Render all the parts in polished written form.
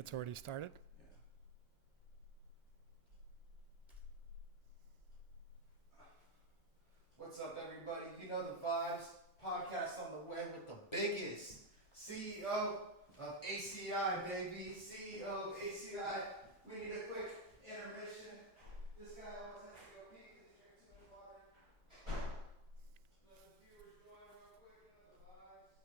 It's already started. What's up, everybody? You know the vibes. Podcast on the way with the biggest CEO of ACI, baby. CEO of ACI. We need a quick intermission. This guy always has to go pee because he drinks too much water. Let the viewers join real quick. You know the vibes.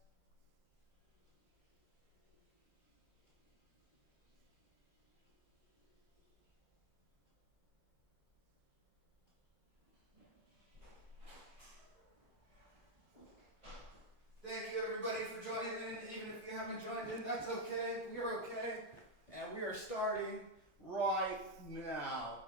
Thank you, everybody, for joining in. Even if you haven't joined in, that's okay. We're okay. And we are starting right now.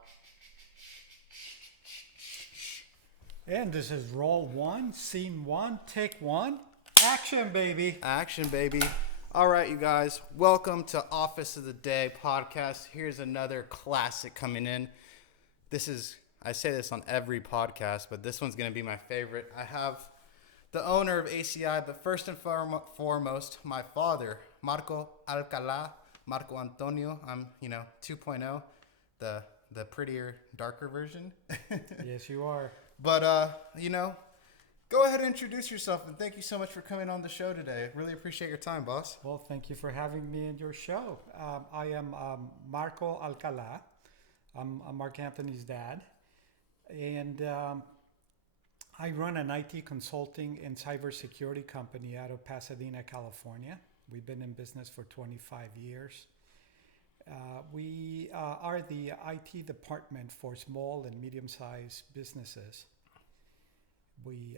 And this is roll one, scene one, take one. Action, baby. Action, baby. All right, you guys. Welcome to Office of the Day podcast. Here's another classic coming in. I say this on every podcast, but this one's going to be my favorite. I have the owner of ACI, but first and foremost, my father, Marco Alcala, Marco Antonio. I'm, 2.0, the prettier, darker version. Yes, you are. But, go ahead and introduce yourself, and thank you so much for coming on the show today. Really appreciate your time, boss. Well, thank you for having me in your show. I am Marco Alcala. I'm Mark Anthony's dad. And I run an IT consulting and cybersecurity company out of Pasadena, California. We've been in business for 25 years. We are the IT department for small and medium-sized businesses. We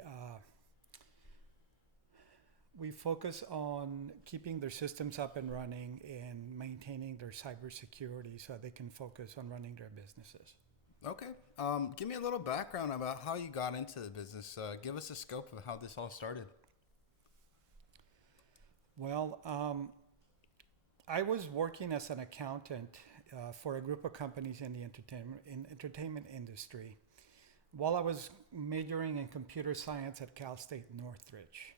focus on keeping their systems up and running and maintaining their cybersecurity so they can focus on running their businesses. Okay. Give me a little background about how you got into the business. Give us a scope of how this all started. Well, I was working as an accountant for a group of companies in the entertainment industry while I was majoring in computer science at Cal State Northridge.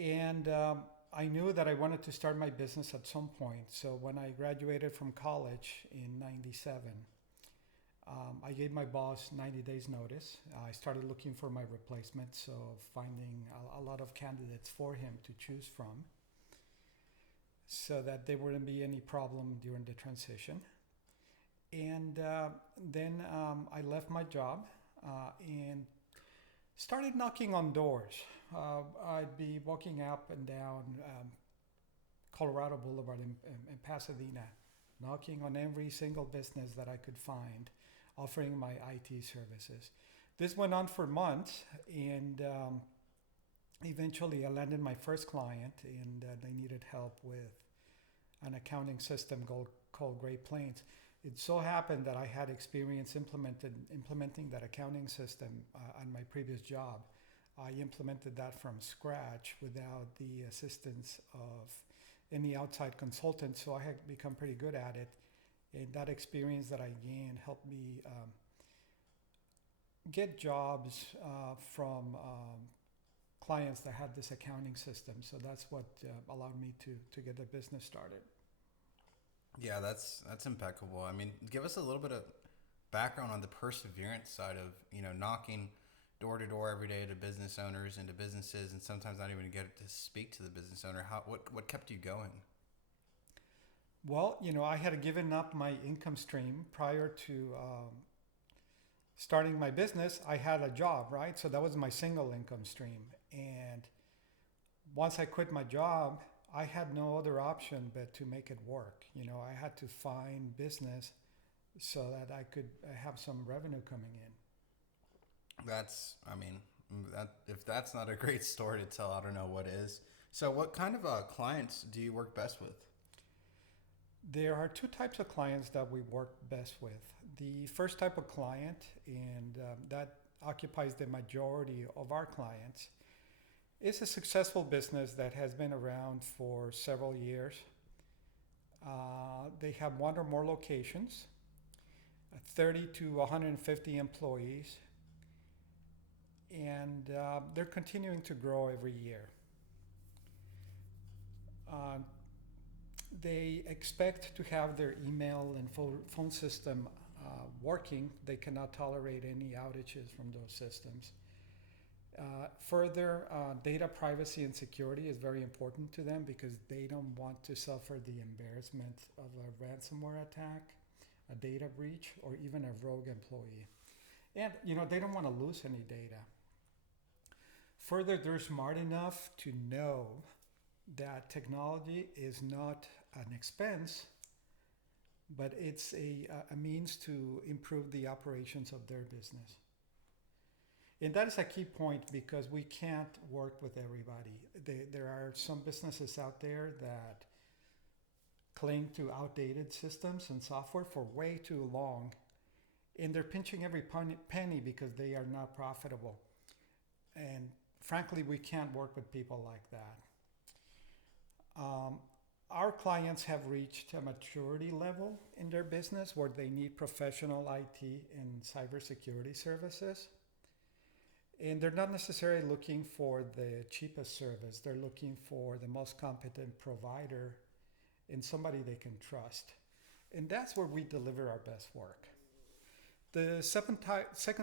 And I knew that I wanted to start my business at some point. So when I graduated from college in 97, I gave my boss 90 days notice. I started looking for my replacement, so finding a lot of candidates for him to choose from so that there wouldn't be any problem during the transition. And then I left my job and started knocking on doors. I'd be walking up and down Colorado Boulevard in Pasadena, knocking on every single business that I could find, offering my IT services. This went on for months, and eventually I landed my first client, and they needed help with an accounting system called Great Plains. It so happened that I had experience implementing that accounting system on my previous job. I implemented that from scratch without the assistance of any outside consultant, so I had become pretty good at it. And that experience that I gained helped me get jobs from clients that had this accounting system. So that's what allowed me to get the business started. Yeah, that's impeccable. I mean, give us a little bit of background on the perseverance side of, knocking door to door every day to business owners and to businesses, and sometimes not even get to speak to the business owner. What kept you going? Well, I had given up my income stream prior to starting my business. I had a job, right? So that was my single income stream. And once I quit my job, I had no other option but to make it work. I had to find business so that I could have some revenue coming in. If that's not a great story to tell, I don't know what is. So what kind of clients do you work best with? There are two types of clients that we work best with. The first type of client, and that occupies the majority of our clients, is a successful business that has been around for several years. They have one or more locations, 30 to 150 employees, and they're continuing to grow every year. they expect to have their email and phone system working. They cannot tolerate any outages from those systems. Further, data privacy and security is very important to them because they don't want to suffer the embarrassment of a ransomware attack, a data breach, or even a rogue employee. And they don't want to lose any data. Further, they're smart enough to know that technology is not an expense, but it's a means to improve the operations of their business. And that is a key point because we can't work with everybody. There are some businesses out there that cling to outdated systems and software for way too long, and they're pinching every penny because they are not profitable. And frankly, we can't work with people like that. Our clients have reached a maturity level in their business where they need professional IT and cybersecurity services. And they're not necessarily looking for the cheapest service. They're looking for the most competent provider and somebody they can trust. And that's where we deliver our best work. The second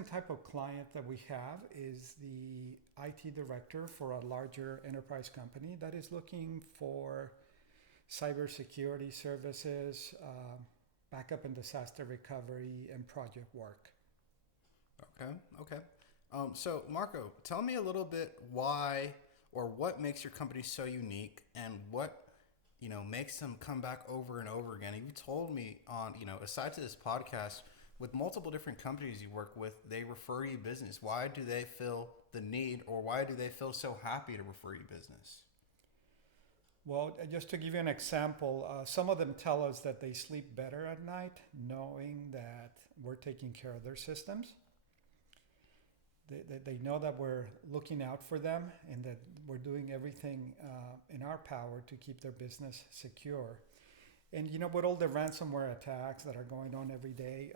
type of client that we have is the IT director for a larger enterprise company that is looking for cybersecurity services, backup and disaster recovery, and project work. Okay. So Marco, tell me a little bit why or what makes your company so unique and what, makes them come back over and over again. And you told me on, aside to this podcast, with multiple different companies you work with, they refer you business. Why do they feel the need or why do they feel so happy to refer you business? Well, just to give you an example, some of them tell us that they sleep better at night knowing that we're taking care of their systems. They know that we're looking out for them and that we're doing everything in our power to keep their business secure. And with all the ransomware attacks that are going on every day,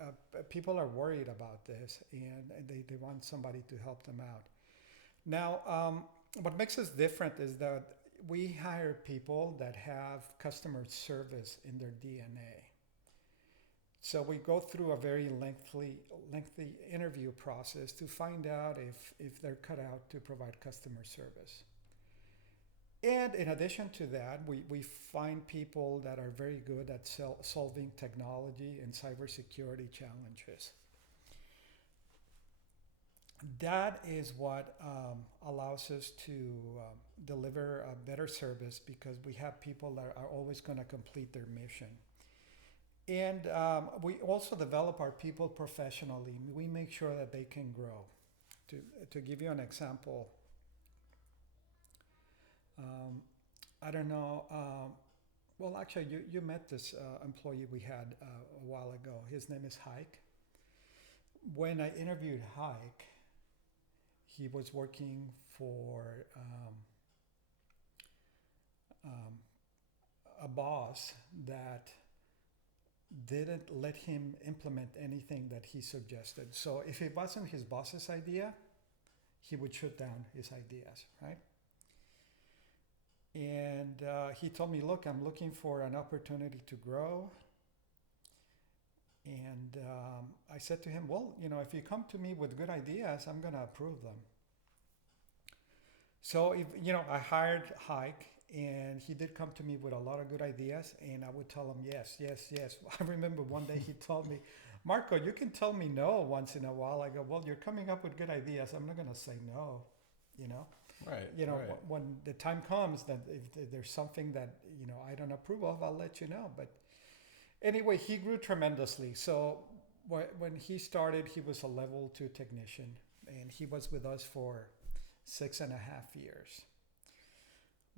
people are worried about this and they want somebody to help them out. Now, what makes us different is that we hire people that have customer service in their DNA. So we go through a very lengthy interview process to find out if they're cut out to provide customer service. And in addition to that, we find people that are very good at solving technology and cybersecurity challenges. That is what allows us to deliver a better service because we have people that are always going to complete their mission. And we also develop our people professionally. We make sure that they can grow. To give you an example, I don't know. Well, actually, you met this employee we had a while ago. His name is Hike. When I interviewed Hike, he was working for a boss that didn't let him implement anything that he suggested. So if it wasn't his boss's idea, he would shut down his ideas, right? And he told me, look, I'm looking for an opportunity to grow. And I said to him, well, if you come to me with good ideas, I'm going to approve them. So, I hired Hike, and he did come to me with a lot of good ideas, and I would tell him, yes. I remember one day he told me, Marco, you can tell me no once in a while. I go, well, you're coming up with good ideas. I'm not going to say no, Right. When the time comes that if there's something that, I don't approve of, I'll let you know. But anyway, he grew tremendously. So when he started, he was a level 2 technician, and he was with us for 6.5 years.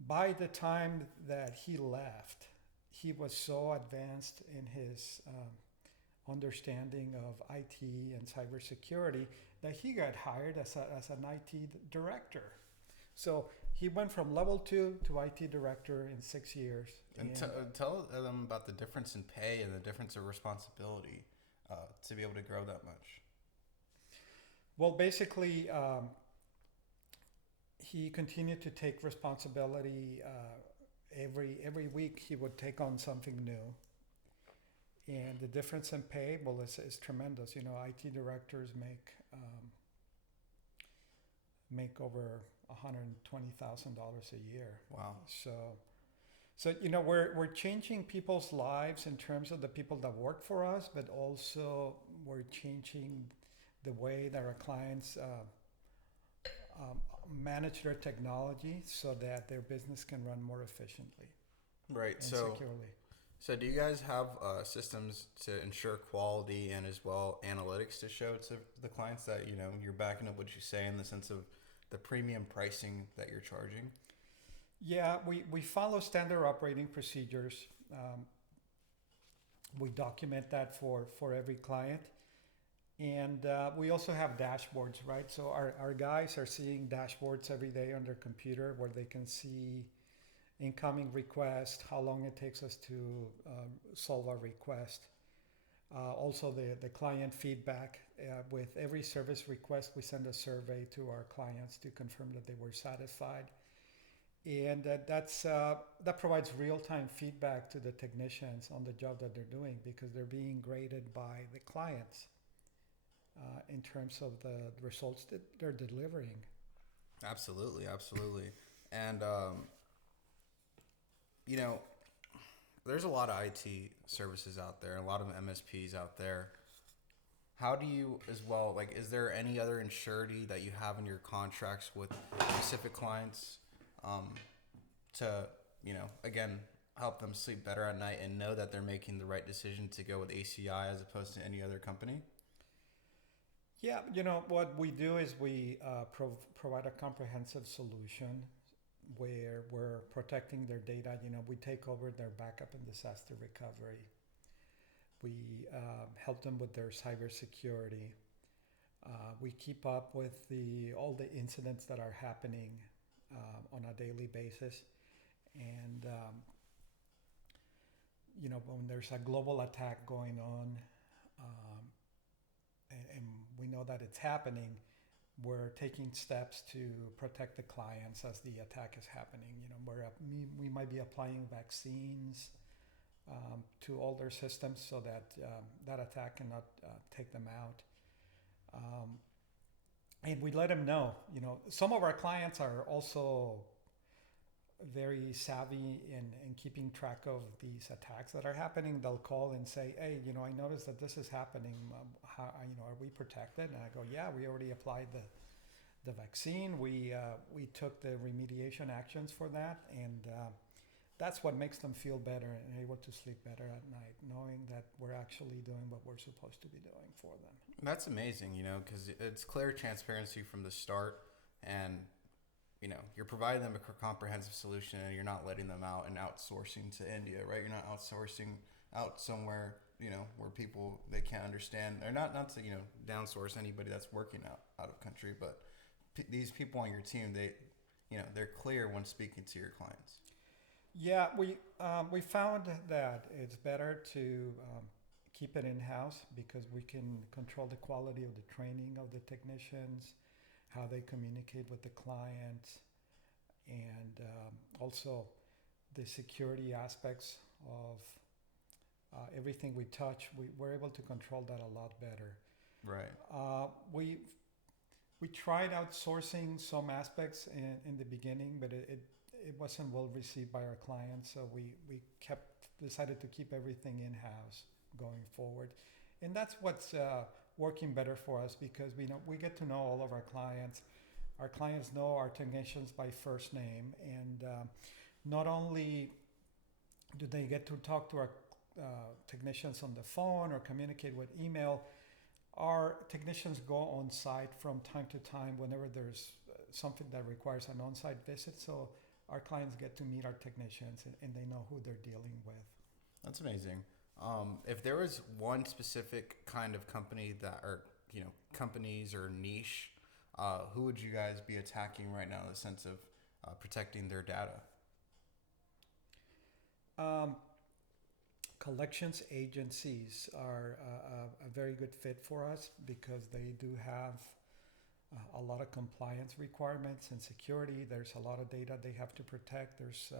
By the time that he left, he was so advanced in his understanding of IT and cybersecurity that he got hired as an IT director. So he went from level 2 to IT director in 6 years. And tell them about the difference in pay and the difference of responsibility to be able to grow that much. Well, basically, he continued to take responsibility every week he would take on something new, and the difference in pay, well, is tremendous. You know, IT directors make over $120,000 a year. Wow. So you know, we're changing people's lives in terms of the people that work for us, but also we're changing the way that our clients um, manage their technology so that their business can run more efficiently Right. and So, securely. so do you guys have systems to ensure quality and as well analytics to show to the clients that you're backing up what you say in the sense of the premium pricing that you're charging? Yeah, we follow standard operating procedures. We document that for every client. And we also have dashboards, right? So our guys are seeing dashboards every day on their computer where they can see incoming requests, how long it takes us to solve our request. Also the client feedback. With every service request, we send a survey to our clients to confirm that they were satisfied. And that provides real-time feedback to the technicians on the job that they're doing because they're being graded by the clients in terms of the results that they're delivering. Absolutely, absolutely. And there's a lot of IT services out there, a lot of MSPs out there. How do you, as well, like, is there any other insurity that you have in your contracts with specific clients to, again, help them sleep better at night and know that they're making the right decision to go with ACI as opposed to any other company? Yeah, you know, what we do is we provide a comprehensive solution where we're protecting their data. You know, we take over their backup and disaster recovery. We help them with their cybersecurity. We keep up with all the incidents that are happening on a daily basis. And, when there's a global attack going on, and we know that it's happening, we're taking steps to protect the clients as the attack is happening. You know, we might be applying vaccines to all their systems so that that attack cannot take them out. And we let them know. You know, some of our clients are also very savvy in keeping track of these attacks that are happening. They'll call and say, "Hey, you know, I noticed that this is happening. Are we protected?" And I go, "Yeah, we already applied the vaccine. We took the remediation actions for that, and that's what makes them feel better and able to sleep better at night, knowing that we're actually doing what we're supposed to be doing for them." That's amazing, because it's clear transparency from the start, and you're providing them a comprehensive solution, and you're not letting them out and outsourcing to India, right? You're not outsourcing out somewhere, where people, they can't understand. They're not to, downsource anybody that's working out of country, but these people on your team, they're clear when speaking to your clients. Yeah, we found that it's better to keep it in-house because we can control the quality of the training of the technicians, how they communicate with the clients, and also the security aspects of everything we touch. We're able to control that a lot better. Right. We tried outsourcing some aspects in the beginning, but it wasn't well received by our clients, so we decided to keep everything in-house going forward. And that's what's working better for us because we get to know all of our clients. Our clients know our technicians by first name, and not only do they get to talk to our technicians on the phone or communicate with email, our technicians go on site from time to time whenever there's something that requires an on-site visit. So our clients get to meet our technicians and they know who they're dealing with. That's amazing. If there was one specific kind of company companies or niche, who would you guys be attacking right now in the sense of protecting their data? Collections agencies are a very good fit for us because they do have a lot of compliance requirements and security. There's a lot of data they have to protect. There's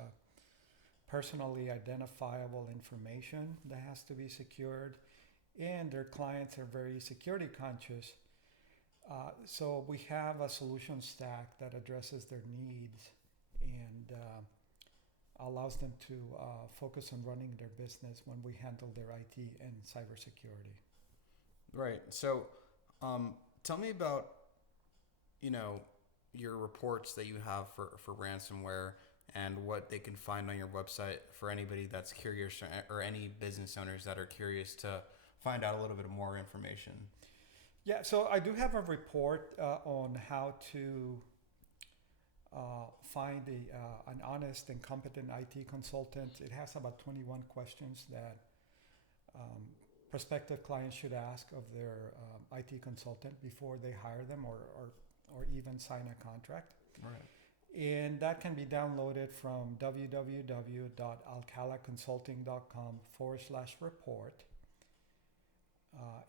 personally identifiable information that has to be secured, and their clients are very security conscious. So we have a solution stack that addresses their needs and allows them to focus on running their business when we handle their IT and cybersecurity. Right. So, tell me about, your reports that you have for ransomware and what they can find on your website for anybody that's curious or any business owners that are curious to find out a little bit more information. Yeah, so I do have a report on how to find an honest and competent IT consultant. It has about 21 questions that prospective clients should ask of their IT consultant before they hire them or even sign a contract. Right. And that can be downloaded from www.alcalaconsulting.com/report.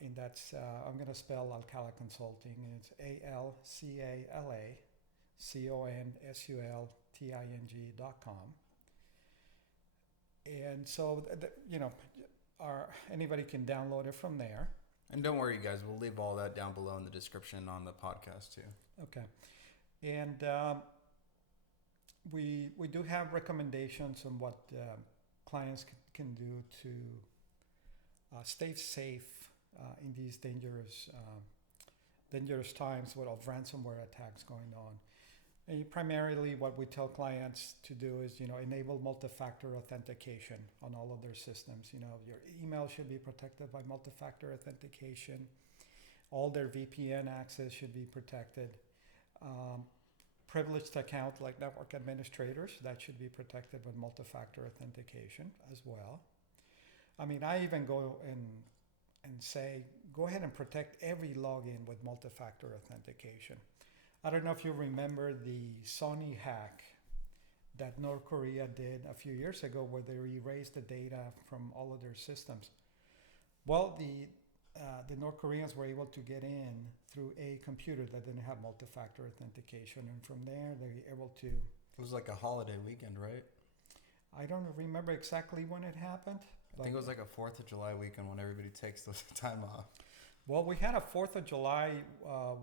And that's, I'm going to spell Alcala Consulting. It's ALCALACONSULTING.com. And so, anybody can download it from there. And don't worry, guys. We'll leave all that down below in the description on the podcast too. Okay. And we do have recommendations on what clients can do to stay safe in these dangerous times with all ransomware attacks going on. And primarily, what we tell clients to do is, enable multi-factor authentication on all of their systems. Your email should be protected by multi-factor authentication. All their VPN access should be protected. Privileged account like network administrators, that should be protected with multi-factor authentication as well. I mean, I even go and say, go ahead and protect every login with multi-factor authentication. I don't know if you remember the Sony hack that North Korea did a few years ago where they erased the data from all of their systems. Well, the North Koreans were able to get in through a computer that didn't have multi-factor authentication. And from there, they were able to... It was like a holiday weekend, right? I don't remember exactly when it happened. I think it was like a 4th of July weekend when everybody takes the time off. Well, we had a 4th of July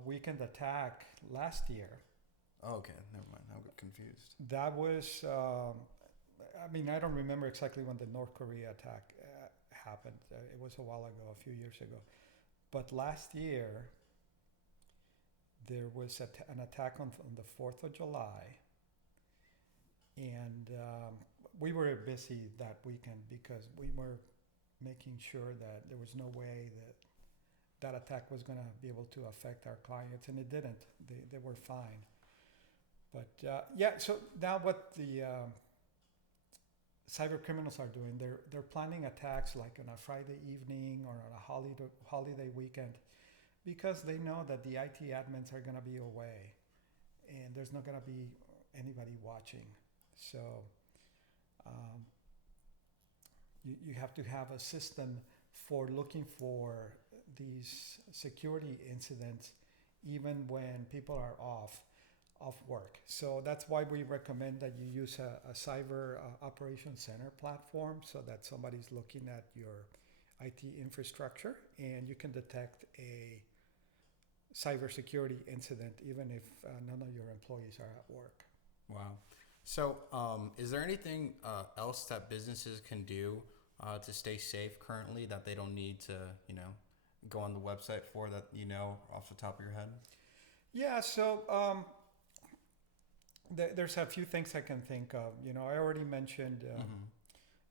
weekend attack last year. Oh, okay. Never mind. I got confused. That was, I don't remember exactly when the North Korea attack happened. It was a while ago, a few years ago. But last year, there was an attack on the 4th of July. And we were busy that weekend because we were making sure that there was no way that attack was going to be able to affect our clients, and it didn't. They were fine. But so now what the cyber criminals are doing, they're planning attacks like on a Friday evening or on a holiday weekend because they know that the IT admins are going to be away and there's not going to be anybody watching. So you have to have a system for looking for these security incidents even when people are off work. So that's why we recommend that you use a cyber operations center platform so that somebody's looking at your IT infrastructure and you can detect a cybersecurity incident even if none of your employees are at work. Wow. So is there anything else that businesses can do to stay safe currently that they don't need to, go on the website for that, off the top of your head? Yeah, so there's a few things I can think of. I already mentioned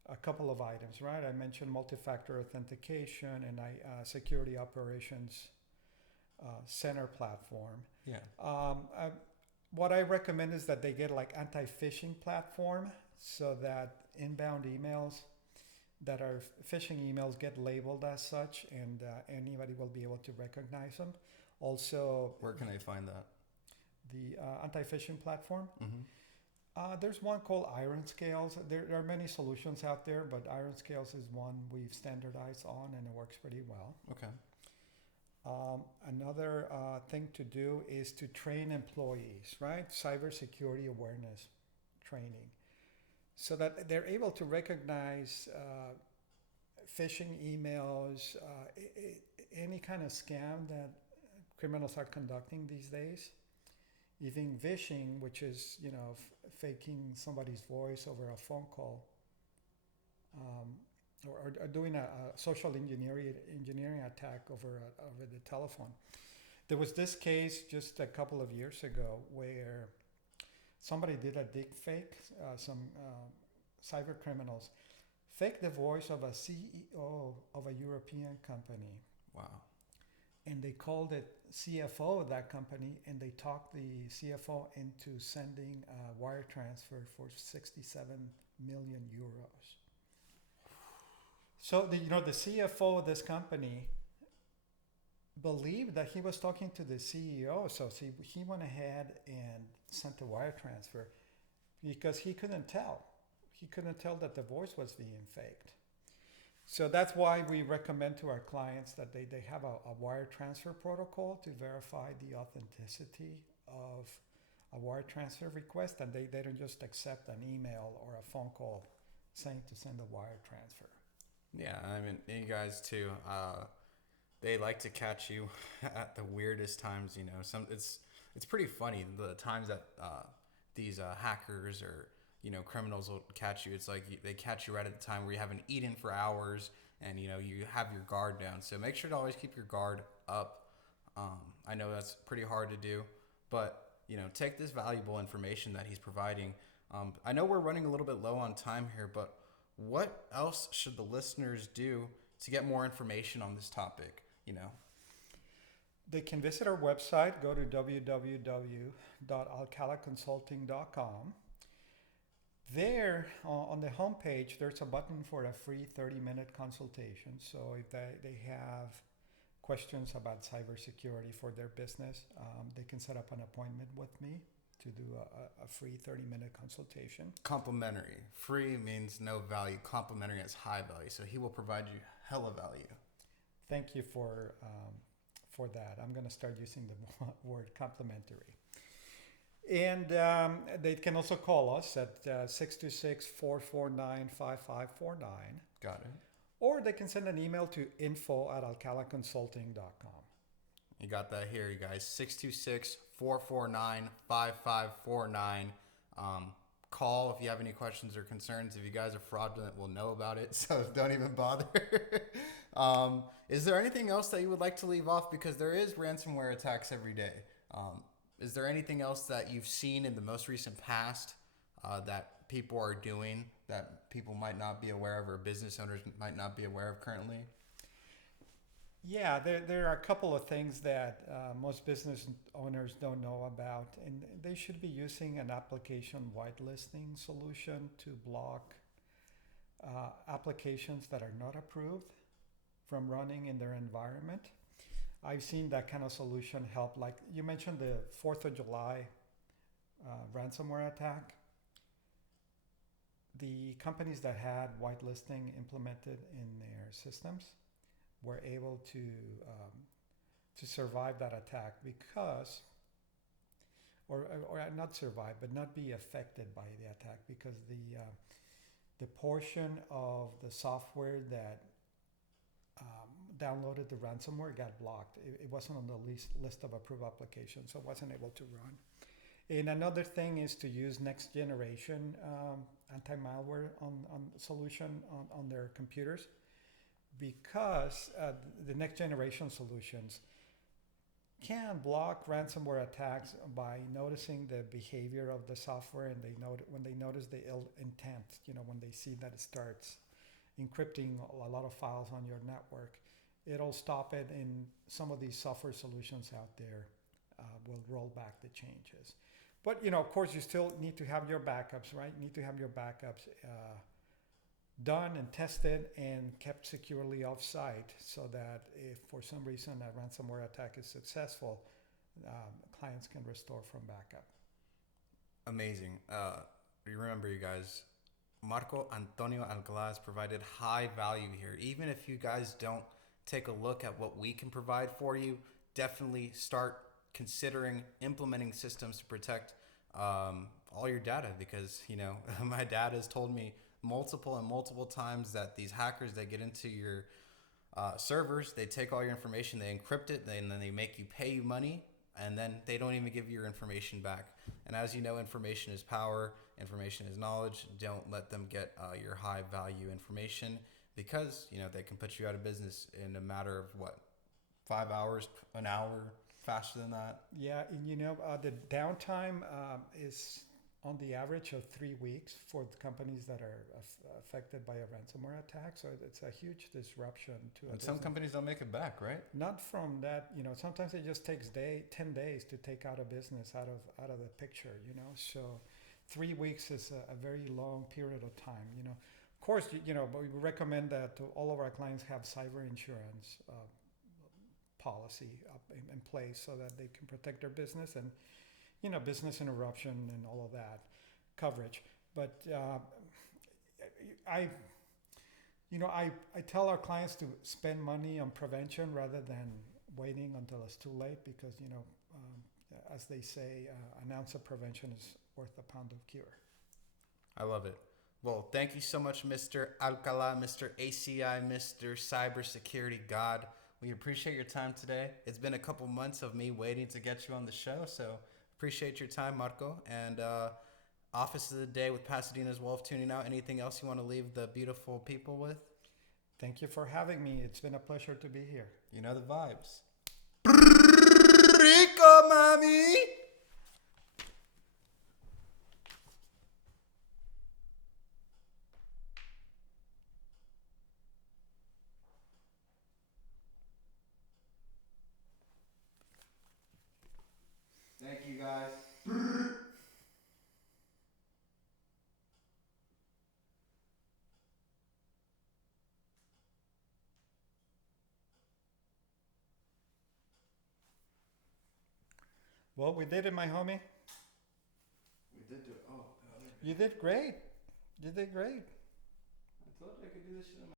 a couple of items, right? I mentioned multi-factor authentication and security operations center platform. Yeah. What I recommend is that they get like anti-phishing platform so that inbound emails that are phishing emails get labeled as such and anybody will be able to recognize them. Also, where can they find that? The anti-phishing platform. Mm-hmm. There's one called Iron Scales. There are many solutions out there, but Iron Scales is one we've standardized on and it works pretty well. Okay. Another thing to do is to train employees, right? Cybersecurity awareness training. so that they're able to recognize phishing emails, any kind of scam that criminals are conducting these days. Even phishing, which is faking somebody's voice over a phone call, um, or doing a social engineering attack over the telephone. There was this case just a couple of years ago where somebody did a deep fake. Some cyber criminals faked the voice of a CEO of a European company. Wow. And they called it CFO of that company, and they talked the CFO into sending a wire transfer for 67 million euros. So the CFO of this company believed that he was talking to the CEO, so he went ahead and sent a wire transfer because he couldn't tell. He couldn't tell that the voice was being faked. So that's why we recommend to our clients that they have a wire transfer protocol to verify the authenticity of a wire transfer request, and they don't just accept an email or a phone call saying to send a wire transfer. Yeah, I mean, you guys too. They like to catch you at the weirdest times. It's pretty funny the times that these hackers or criminals will catch you. It's like they catch you right at the time where you haven't eaten for hours and you have your guard down. So make sure to always keep your guard up. I know that's pretty hard to do, but take this valuable information that he's providing. I know we're running a little bit low on time here, but what else should the listeners do to get more information on this topic? They can visit our website, go to www.alcalaconsulting.com. There on the homepage, there's a button for a free 30-minute consultation. So if they have questions about cybersecurity for their business, they can set up an appointment with me to do a free 30-minute consultation. Complimentary. Free means no value. Complimentary has high value. So he will provide you hella value. Thank you for that. I'm going to start using the word complimentary. And they can also call us at 626-449-5549. Got it. Or they can send an email to info@alcalaconsulting.com. You got that here, you guys. 626-449-5549. Call if you have any questions or concerns. If you guys are fraudulent, we'll know about it, so don't even bother. Is there anything else that you would like to leave off? Because there is ransomware attacks every day. Is there anything else that you've seen in the most recent past that people are doing that people might not be aware of or business owners might not be aware of currently? Yeah, there are a couple of things that most business owners don't know about, and they should be using an application whitelisting solution to block applications that are not approved from running in their environment. I've seen that kind of solution help. Like you mentioned, the 4th of July ransomware attack. The companies that had whitelisting implemented in their systems were able to survive that attack because, or not survive, but not be affected by the attack because the portion of the software that downloaded the ransomware got blocked. It wasn't on the list of approved applications, so it wasn't able to run. And another thing is to use next generation anti-malware solution on their computers, because the next generation solutions can block ransomware attacks by noticing the behavior of the software, and when they notice the ill intent, when they see that it starts encrypting a lot of files on your network, it'll stop it, and some of these software solutions out there will roll back the changes. But, of course, you still need to have your backups, right? You need to have your backups done and tested and kept securely off-site so that if for some reason a ransomware attack is successful, clients can restore from backup. Amazing. Remember, you guys, Marco Antonio Alcala has provided high value here. Even if you guys don't take a look at what we can provide for you, definitely start considering implementing systems to protect all your data because, my dad has told me multiple times that these hackers, they get into your servers, they take all your information, they encrypt it, and then they make you pay you money, and then they don't even give you your information back. And as you know, information is power, information is knowledge. Don't let them get your high value information because, they can put you out of business in a matter of 5 hours, an hour, faster than that. Yeah, and the downtime is on the average of 3 weeks for the companies that are affected by a ransomware attack. So it's a huge disruption to. And some companies don't make it back, right? Not from that, sometimes it just takes 10 days to take out a business out of the picture, So 3 weeks is a very long period of time, Of course, but we recommend that all of our clients have cyber insurance policy up in place so that they can protect their business and business interruption and all of that coverage. But I tell our clients to spend money on prevention rather than waiting until it's too late because as they say, an ounce of prevention is worth a pound of cure. I love it. Well, thank you so much, Mr. Alcala, Mr. ACI, Mr. Cybersecurity God. We appreciate your time today. It's been a couple months of me waiting to get you on the show, so appreciate your time, Marco. And Office of the Day with Pasadena's Wolf tuning out. Anything else you want to leave the beautiful people with? Thank you for having me. It's been a pleasure to be here. You know the vibes. Rico, mommy! Thank you, guys. Well, we did it, my homie. We did do it. Oh, You did great. You did great. I told you I could do this shit.